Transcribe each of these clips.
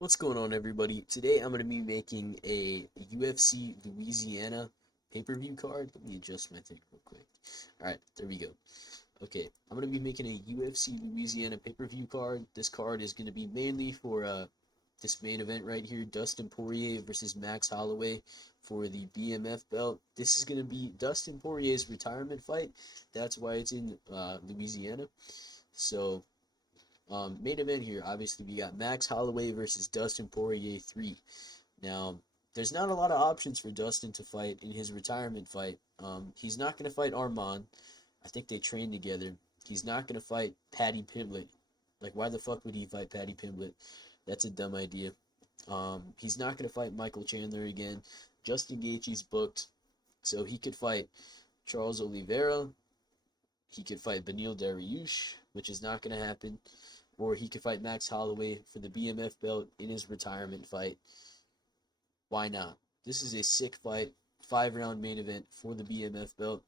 What's going on, everybody? Today I'm going to be making a UFC Louisiana pay-per-view card. Let me adjust my thing real quick. Alright, there we go. Okay, I'm going to be making a UFC Louisiana pay-per-view card. This card is going to be mainly for this main event right here, Dustin Poirier versus Max Holloway for the BMF belt. This is going to be Dustin Poirier's retirement fight. That's why it's in Louisiana. So main event here, obviously, we got Max Holloway versus Dustin Poirier 3. Now, there's not a lot of options for Dustin to fight in his retirement fight. He's not going to fight Armand. I think they train together. He's not going to fight Paddy Pimblett. Like, why the fuck would he fight Paddy Pimblett? That's a dumb idea. He's not going to fight Michael Chandler again. Justin Gaethje's booked, so he could fight Charles Oliveira. He could fight Beneil Dariush, which is not going to happen, or he could fight Max Holloway for the BMF belt in his retirement fight. Why not? This is a sick fight, 5-round main event for the BMF belt,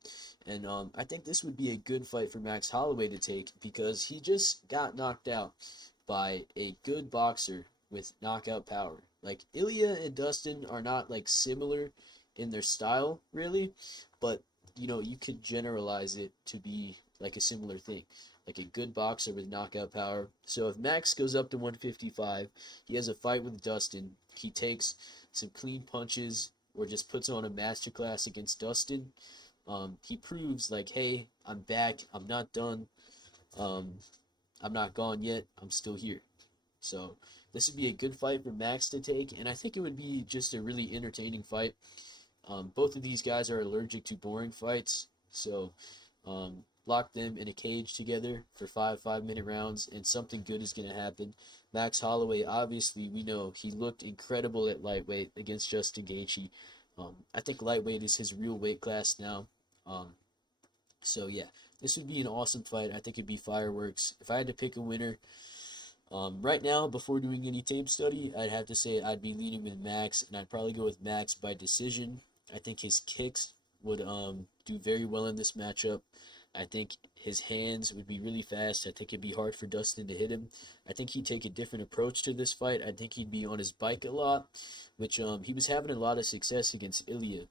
and I think this would be a good fight for Max Holloway to take because he just got knocked out by a good boxer with knockout power. Like, Ilya and Dustin are not like similar in their style really, but you could generalize it to be like a similar thing, like a good boxer with knockout power. So if Max goes up to 155, he has a fight with Dustin. He takes some clean punches or just puts on a masterclass against Dustin. He proves like, hey, I'm back. I'm not done. Um, I'm not gone yet. I'm still here. So this would be a good fight for Max to take, and I think it would be just a really entertaining fight. Both of these guys are allergic to boring fights, so lock them in a cage together for five-minute rounds, and something good is going to happen. Max Holloway, obviously, we know he looked incredible at lightweight against Justin Gaethje. I think lightweight is his real weight class now. Um, so yeah, this would be an awesome fight. I think it'd be fireworks. If I had to pick a winner, right now, before doing any tape study, I'd have to say I'd be leaning with Max, and I'd probably go with Max by decision. I think his kicks would do very well in this matchup. I think his hands would be really fast. I think it'd be hard for Dustin to hit him. I think he'd take a different approach to this fight. I think he'd be on his bike a lot, which he was having a lot of success against Ilya,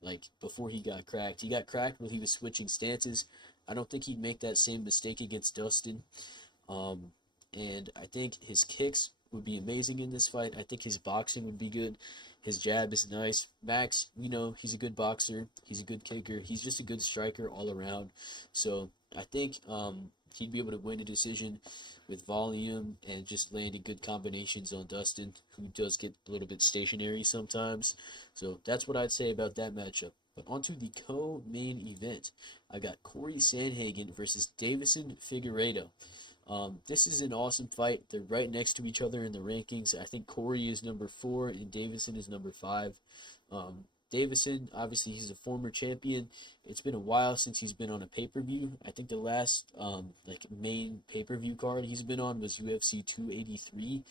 like before he got cracked. He got cracked when he was switching stances. I don't think he'd make that same mistake against Dustin. Um, and I think his kicks would be amazing in this fight. I think his boxing would be good. His jab is nice. Max, he's a good boxer. He's a good kicker. He's just a good striker all around. So I think he'd be able to win a decision with volume and just landing good combinations on Dustin, who does get a little bit stationary sometimes. So that's what I'd say about that matchup. But onto the co-main event. I got Corey Sandhagen versus Davison Figueiredo. This is an awesome fight. They're right next to each other in the rankings. I think Corey is number 4 and Davison is number 5. Davison, obviously, he's a former champion. It's been a while since he's been on a pay-per-view. I think the last main pay-per-view card he's been on was UFC 283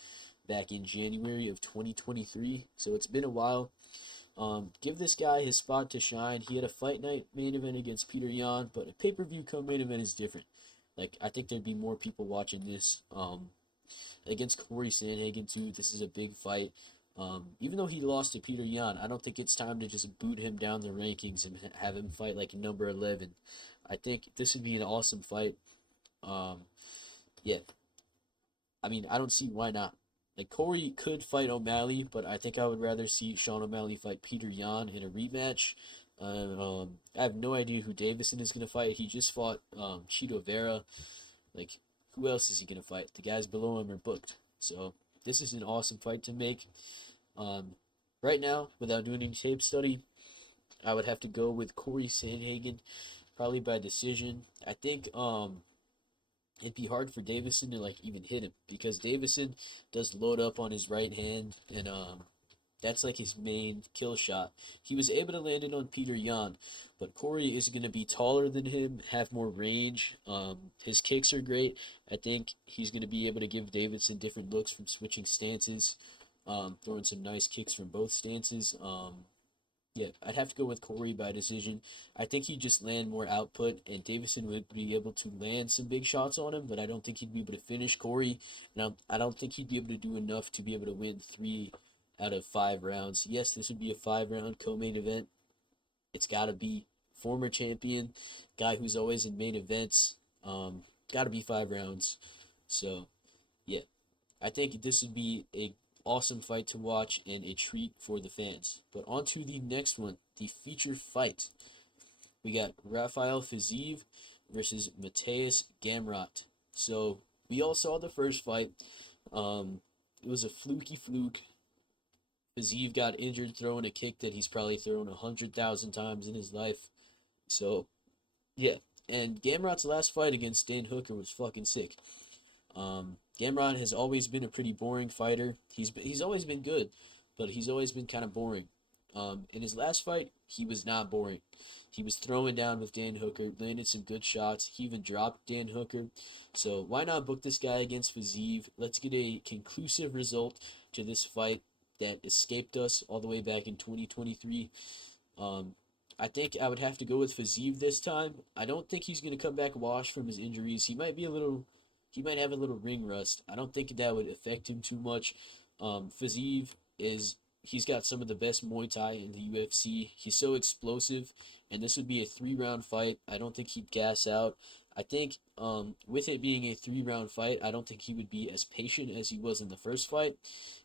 back in January of 2023. So it's been a while. Give this guy his spot to shine. He had a fight night main event against Peter Yan, but a pay-per-view co-main event is different. Like, I think there'd be more people watching this against Corey Sandhagen too. This is a big fight. Even though he lost to Peter Yan, I don't think it's time to just boot him down the rankings and have him fight like number 11. I think this would be an awesome fight. Um, yeah, I mean, I don't see why not. Like, Corey could fight O'Malley, but I think I would rather see Sean O'Malley fight Peter Yan in a rematch. I have no idea who Davison is going to fight. He just fought Chito Vera. Like, who else is he going to fight? The guys below him are booked. So, this is an awesome fight to make. Um, right now, without doing any tape study, I would have to go with Corey Sandhagen, probably by decision. I think it'd be hard for Davison to like even hit him because Davison does load up on his right hand, and that's like his main kill shot. He was able to land it on Peter Yan, but Corey is going to be taller than him, have more range. His kicks are great. I think he's going to be able to give Davidson different looks from switching stances, throwing some nice kicks from both stances. Yeah, I'd have to go with Corey by decision. I think he'd just land more output, and Davison would be able to land some big shots on him, but I don't think he'd be able to finish Corey, and I don't think he'd be able to do enough to be able to win 3 out of 5 rounds. Yes, this would be a 5 round co-main event. It's got to be former champion, guy who's always in main events. Got to be 5 rounds. So yeah, I think this would be a awesome fight to watch and a treat for the fans. But on to the next one, the feature fight. We got Rafael Fiziev versus Mateus Gamrot. So we all saw the first fight. It was a fluke. Fiziev got injured throwing a kick that he's probably thrown 100,000 times in his life. So yeah, and Gamrot's last fight against Dan Hooker was fucking sick. Gamrot has always been a pretty boring fighter. He's always been good, but he's always been kind of boring. In his last fight, he was not boring. He was throwing down with Dan Hooker, landed some good shots. He even dropped Dan Hooker. So why not book this guy against Fiziev? Let's get a conclusive result to this fight that escaped us all the way back in 2023. Um, I think I would have to go with Fiziev this time. I don't think he's going to come back washed from his injuries. He might have a little ring rust. I don't think that would affect him too much. Fiziev he's got some of the best Muay Thai in the UFC. He's so explosive, and this would be a 3 round fight. I don't think he'd gas out. I think with it being a 3 round fight, I don't think he would be as patient as he was in the first fight,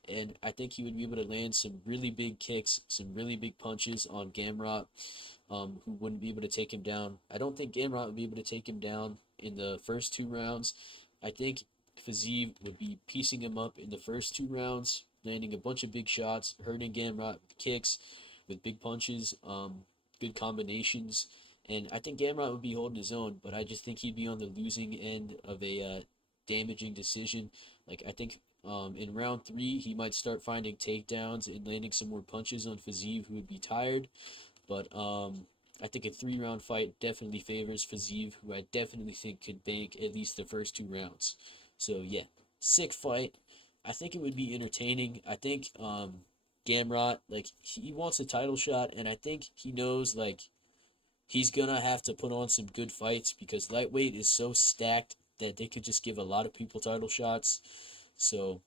and I think he would be able to land some really big kicks, some really big punches on Gamrot, who wouldn't be able to take him down. I don't think Gamrot would be able to take him down in the first 2 rounds. I think Fiziev would be piecing him up in the first 2 rounds, landing a bunch of big shots, hurting Gamrot with kicks, with big punches, good combinations. And I think Gamrot would be holding his own, but I just think he'd be on the losing end of a damaging decision. Like, I think in round 3, he might start finding takedowns and landing some more punches on Fiziev, who would be tired. But I think a 3 round fight definitely favors Fiziev, who I definitely think could bank at least the first 2 rounds. So yeah, sick fight. I think it would be entertaining. I think Gamrot, like, he wants a title shot, and I think he knows, like, he's gonna have to put on some good fights because lightweight is so stacked that they could just give a lot of people title shots. So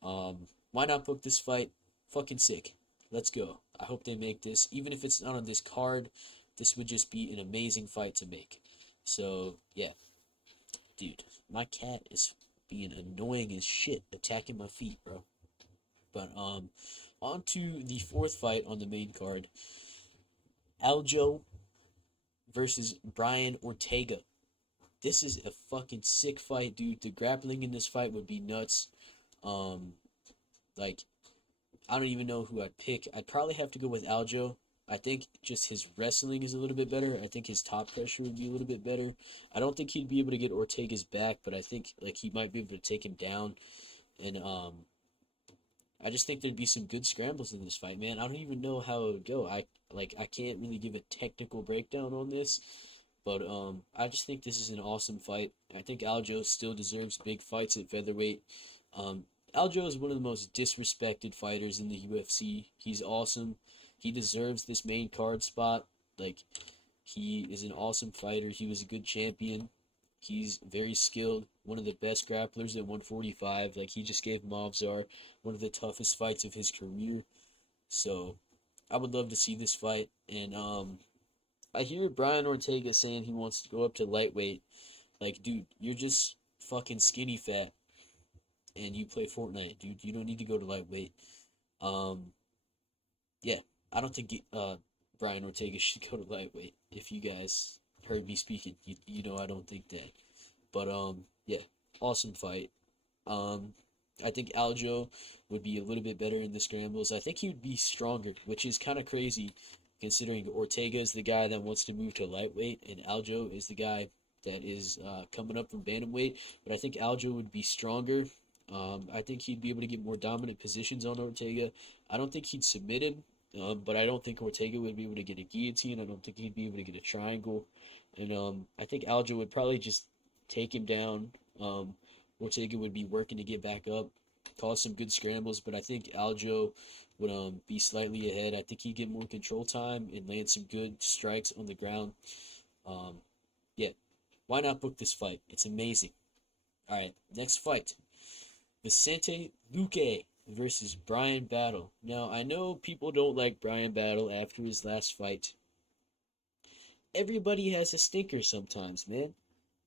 why not book this fight? Fucking sick. Let's go. I hope they make this. Even if it's not on this card, this would just be an amazing fight to make. So, yeah. Dude, my cat is being annoying as shit, attacking my feet, bro. But, on to the fourth fight on the main card. Aljo versus Brian Ortega. This is a fucking sick fight, dude. The grappling in this fight would be nuts. Um, like, I don't even know who I'd pick. I'd probably have to go with Aljo. I think just his wrestling is a little bit better. I think his top pressure would be a little bit better. I don't think he'd be able to get Ortega's back, but I think, like, he might be able to take him down. And I just think there'd be some good scrambles in this fight, man. I don't even know how it would go. I can't really give a technical breakdown on this, but I just think this is an awesome fight. I think Aljo still deserves big fights at featherweight. Aljo is one of the most disrespected fighters in the UFC. He's awesome. He deserves this main card spot. Like, he is an awesome fighter. He was a good champion. He's very skilled. One of the best grapplers at 145. Like, he just gave Movzar one of the toughest fights of his career. So, I would love to see this fight. And I hear Brian Ortega saying he wants to go up to lightweight. Like, dude, you're just fucking skinny fat, and you play Fortnite, dude. You don't need to go to lightweight. Um, yeah, I don't think Brian Ortega should go to lightweight. If you guys heard me speaking, you know I don't think that. But yeah, awesome fight. I think Aljo would be a little bit better in the scrambles. I think he would be stronger, which is kind of crazy, considering Ortega is the guy that wants to move to lightweight, and Aljo is the guy that is coming up from bantamweight. But I think Aljo would be stronger. I think he'd be able to get more dominant positions on Ortega. I don't think he'd submit him, but I don't think Ortega would be able to get a guillotine. I don't think he'd be able to get a triangle. And I think Aljo would probably just take him down. Ortega would be working to get back up. cause some good scrambles, but I think Aljo would be slightly ahead. I think he'd get more control time and land some good strikes on the ground. Um, yeah, why not book this fight? It's amazing. All right, next fight. Vicente Luque versus Brian Battle. Now, I know people don't like Brian Battle after his last fight. Everybody has a stinker sometimes, man.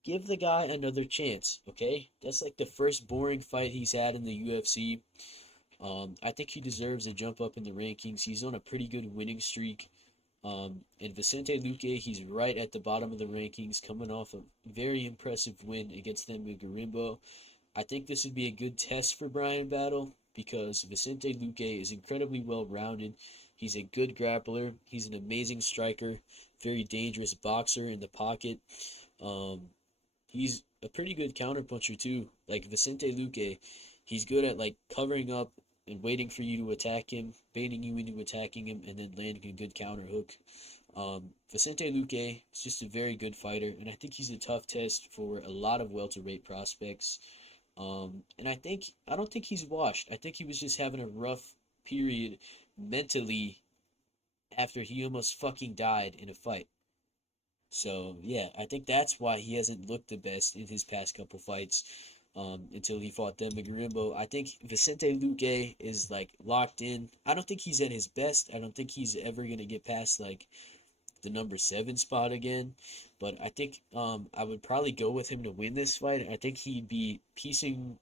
Give the guy another chance, okay? That's like the first boring fight he's had in the UFC. I think he deserves a jump up in the rankings. He's on a pretty good winning streak. And Vicente Luque, he's right at the bottom of the rankings, coming off a very impressive win against them in Garimbo. I think this would be a good test for Brian Battle because Vicente Luque is incredibly well rounded. He's a good grappler. He's an amazing striker, very dangerous boxer in the pocket. Um, he's a pretty good counterpuncher too. Like Vicente Luque, he's good at like covering up and waiting for you to attack him, baiting you into attacking him, and then landing a good counter hook. Vicente Luque is just a very good fighter, and I think he's a tough test for a lot of welterweight prospects. And I don't think he's washed. I think he was just having a rough period mentally after he almost fucking died in a fight. So yeah, I think that's why he hasn't looked the best in his past couple fights. Until he fought Demba Garimbo. I think Vicente Luque is like locked in. I don't think he's at his best. I don't think he's ever gonna get past like the number 7 spot again. But I think I would probably go with him to win this fight. I think he'd be piecing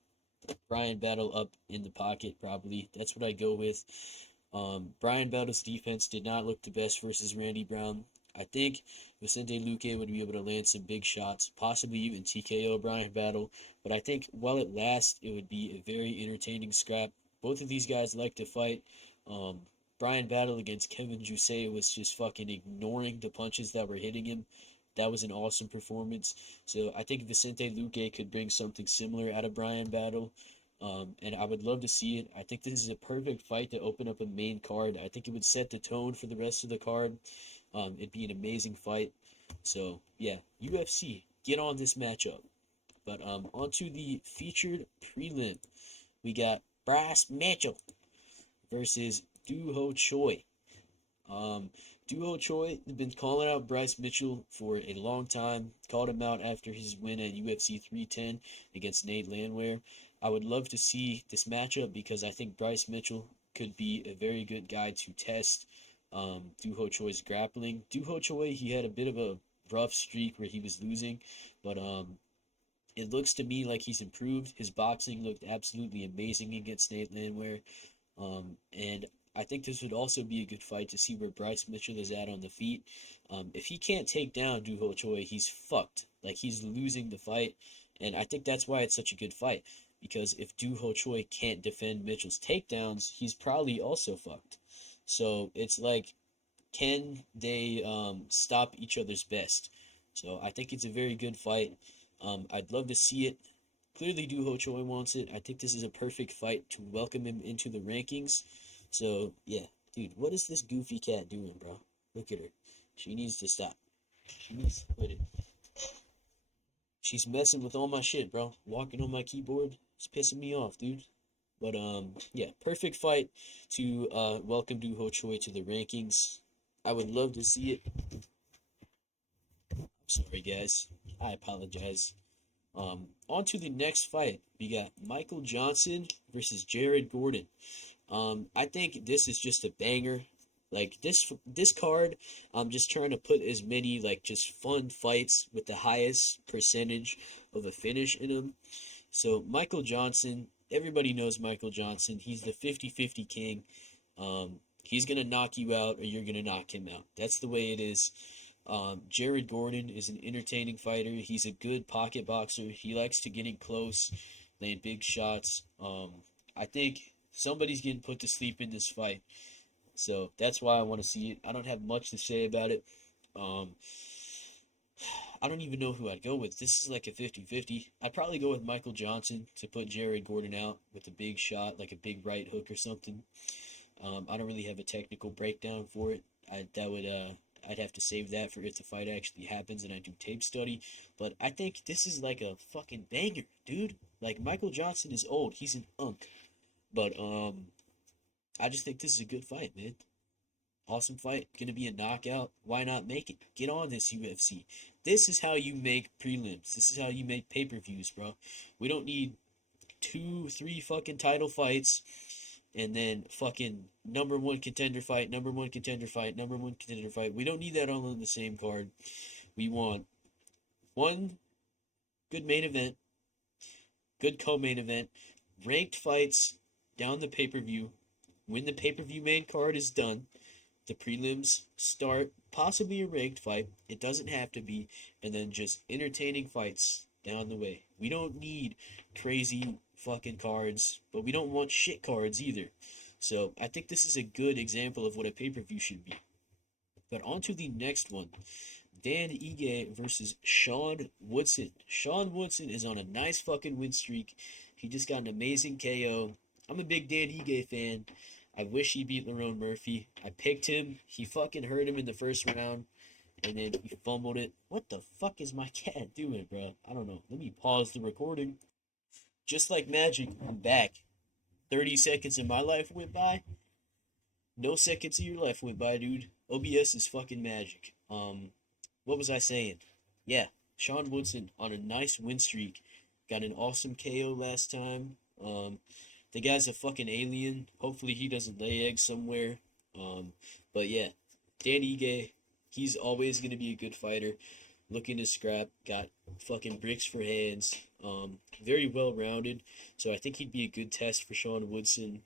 Brian Battle up in the pocket probably. That's what I go with. Brian Battle's defense did not look the best versus Randy Brown. I think Vicente Luque would be able to land some big shots, possibly even TKO Brian Battle. But I think while it lasts, it would be a very entertaining scrap. Both of these guys like to fight. Um, Brian Battle against Kevin Jousset was just fucking ignoring the punches that were hitting him. That was an awesome performance. So I think Vicente Luque could bring something similar out of Brian Battle. And I would love to see it. I think this is a perfect fight to open up a main card. I think it would set the tone for the rest of the card. It'd be an amazing fight. So yeah, UFC, get on this matchup. But on to the featured prelim. We got Bryce Mitchell versus Doo Ho Choi. Um, Duo Choi has been calling out Bryce Mitchell for a long time. Called him out after his win at UFC 310 against Nate Landwehr. I would love to see this matchup because I think Bryce Mitchell could be a very good guy to test Doo Ho Choi's grappling. Doo Ho Choi, he had a bit of a rough streak where he was losing, but it looks to me like he's improved. His boxing looked absolutely amazing against Nate Landwehr. And I think this would also be a good fight to see where Bryce Mitchell is at on the feet. If he can't take down Doo Ho Choi, he's fucked. Like, he's losing the fight. And I think that's why it's such a good fight. Because if Doo Ho Choi can't defend Mitchell's takedowns, he's probably also fucked. So it's like, can they stop each other's best? So I think it's a very good fight. I'd love to see it. Clearly, Doo Ho Choi wants it. I think this is a perfect fight to welcome him into the rankings. So, yeah. Dude, what is this goofy cat doing, bro? Look at her. She needs to stop. She needs to quit it. She's messing with all my shit, bro. Walking on my keyboard. It's pissing me off, dude. But, yeah. Perfect fight to welcome Doo Ho Choi to the rankings. I would love to see it. I'm sorry, guys. I apologize. On to the next fight. We got Michael Johnson versus Jared Gordon. I think this is just a banger. Like this card, I'm just trying to put as many like just fun fights with the highest percentage of a finish in them. So Michael Johnson, everybody knows Michael Johnson. He's the 50-50 king. He's gonna knock you out or you're gonna knock him out. That's the way it is. Jared Gordon is an entertaining fighter. He's a good pocket boxer. He likes to get in close, land big shots. I think somebody's getting put to sleep in this fight. So that's why I want to see it. I don't have much to say about it. Um, I don't even know who I'd go with. This is like a 50-50. I'd probably go with Michael Johnson to put Jared Gordon out with a big shot, like a big right hook or something. I don't really have a technical breakdown for it. I'd have to save that for if the fight actually happens and I do tape study. But I think this is like a fucking banger, dude. Like Michael Johnson is old. He's an unk. But I just think this is a good fight, man. Awesome fight. Gonna be a knockout. Why not make it? Get on this UFC. This is how you make prelims. This is how you make pay-per-views, bro. We don't need two, three fucking title fights and then fucking number one contender fight, number one contender fight, number one contender fight. We don't need that all on the same card. We want one good main event, good co-main event, ranked fights down the pay-per-view. When the pay-per-view main card is done, the prelims start, possibly a ranked fight. It doesn't have to be, and then just entertaining fights down the way. We don't need crazy fucking cards, but we don't want shit cards either. So I think this is a good example of what a pay-per-view should be. But on to the next one. Dan Ige versus Sean Woodson. Sean Woodson is on a nice fucking win streak. He just got an amazing KO. I'm a big Dan Ige fan. I wish he beat Lerone Murphy. I picked him. He fucking hurt him in the first round. And then he fumbled it. What the fuck is my cat doing, bro? I don't know. Let me pause the recording. Just like magic, I'm back. 30 seconds of my life went by. No seconds of your life went by, dude. OBS is fucking magic. What was I saying? Yeah, Sean Woodson on a nice win streak. Got an awesome KO last time. The guy's a fucking alien. Hopefully he doesn't lay eggs somewhere. But yeah, Dan Ige, he's always gonna be a good fighter. Looking to scrap, got fucking bricks for hands. Very well rounded. So I think he'd be a good test for Sean Woodson.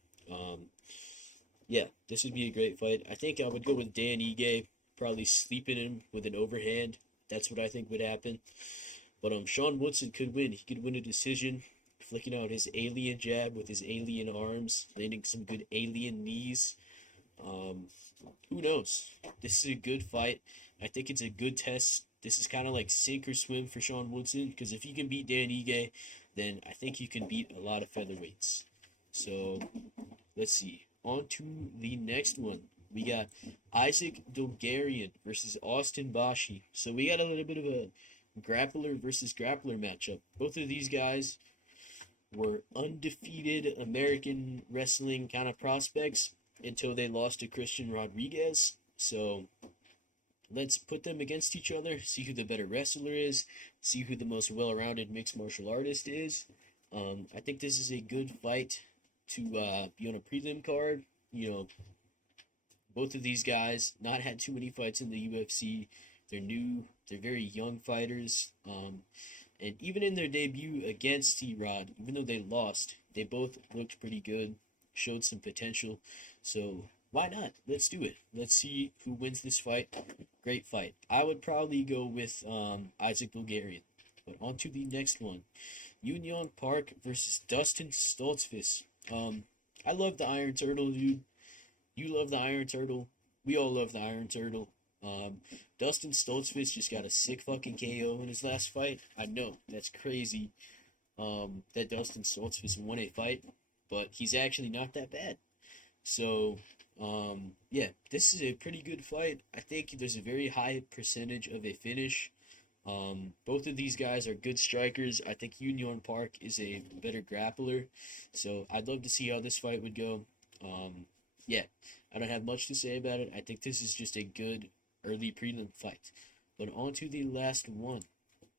Yeah, this would be a great fight. I think I would go with Dan Ige, probably sleeping him with an overhand. That's what I think would happen. But Sean Woodson could win. He could win a decision, flicking out his alien jab with his alien arms, landing some good alien knees. Who knows? This is a good fight. I think it's a good test. This is kind of like sink or swim for Sean Woodson, because if you can beat Dan Ige, then I think you can beat a lot of featherweights. So let's see. On to the next one. We got Isaac Dulgarian versus Austin Bashi. So we got a little bit of a grappler versus grappler matchup. Both of these guys were undefeated American wrestling kind of prospects until they lost to Christian Rodriguez. So let's put them against each other, see who the better wrestler is, see who the most well-rounded mixed martial artist is. I think this is a good fight to be on a prelim card. You know, both of these guys not had too many fights in the UFC. They're new. They're very young fighters. And even in their debut against T-Rod, even though they lost, they both looked pretty good, showed some potential. So why not? Let's do it. Let's see who wins this fight. Great fight. I would probably go with Isaac Bulgarian. But on to the next one. Union Park versus Dustin Stoltzfus. I love the Iron Turtle, dude. You love the Iron Turtle. We all love the Iron Turtle. Dustin Stoltzfus just got a sick fucking KO in his last fight. I know, that's crazy. That Dustin Stoltzfus won a fight, but he's actually not that bad. So, yeah, this is a pretty good fight. I think there's a very high percentage of a finish. Both of these guys are good strikers. I think Union Park is a better grappler. So I'd love to see how this fight would go. Yeah, I don't have much to say about it. I think this is just a good early prelim fight. But on to the last one.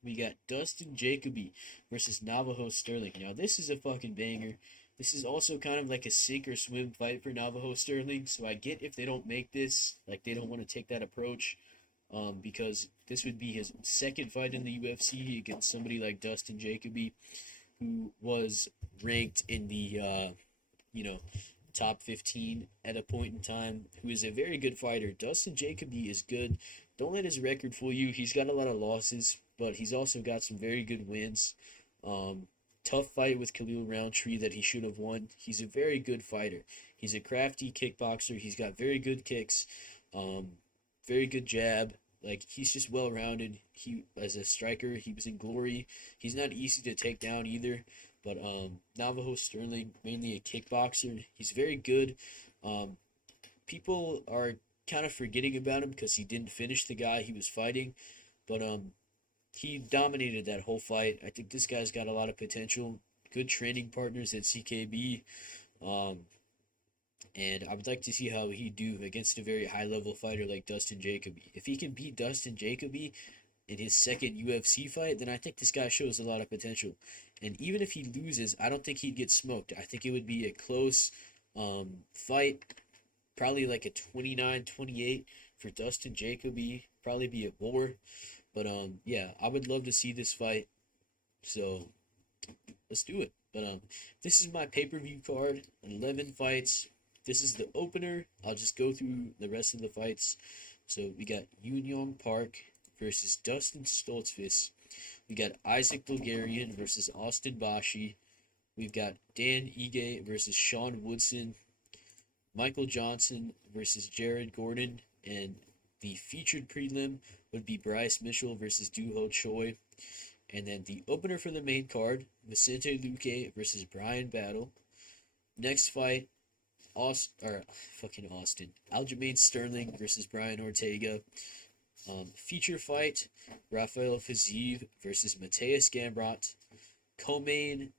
We got Dustin Jacoby versus Navajo Sterling. Now, this is a fucking banger. This is also kind of like a sink or swim fight for Navajo Sterling. So I get if they don't make this, like they don't want to take that approach. Because this would be his second fight in the UFC against somebody like Dustin Jacoby, who was ranked in the, top 15 at a point in time, who is a very good fighter. Dustin Jacoby is good. Don't let his record fool you. He's got a lot of losses, but he's also got some very good wins. Tough fight with Khalil Roundtree that he should have won. He's a very good fighter. He's a crafty kickboxer. He's got very good kicks, very good jab. Like, he's just well-rounded. He, as a striker, he was in glory. He's not easy to take down either. But Navajo Sterling, mainly a kickboxer. He's very good. People are kind of forgetting about him because he didn't finish the guy he was fighting. But he dominated that whole fight. I think this guy's got a lot of potential. Good training partners at CKB. And I would like to see how he'd do against a very high level fighter like Dustin Jacoby. If he can beat Dustin Jacoby in his second UFC fight, then I think this guy shows a lot of potential. And even if he loses, I don't think he'd get smoked. I think it would be a close fight, probably like a 29-28 for Dustin Jacoby. Probably be a war. But yeah, I would love to see this fight. So let's do it. But this is my pay-per-view card. 11 fights. This is the opener. I'll just go through the rest of the fights. So we got Yoon Young Park versus Dustin Stoltzfus. We got Isaac Bulgarian versus Austin Bashi. We've got Dan Ige versus Sean Woodson. Michael Johnson versus Jared Gordon. And the featured prelim would be Bryce Mitchell versus Doo-Ho Choi. And then the opener for the main card, Vicente Luque versus Brian Battle. Next fight, Austin. Aljamain Sterling versus Brian Ortega. Feature fight, Rafael Fiziev versus Mateus Gamrot. Co-main,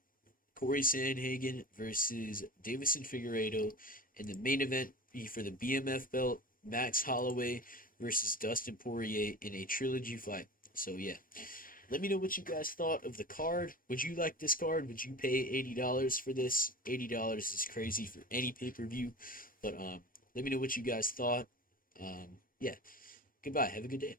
Corey Sandhagen versus Davison Figueiredo. And the main event be for the BMF belt, Max Holloway versus Dustin Poirier in a trilogy fight. So yeah. Let me know what you guys thought of the card. Would you like this card? Would you pay $80 for this? $80 is crazy for any pay-per-view. But let me know what you guys thought. Yeah. Goodbye. Have a good day.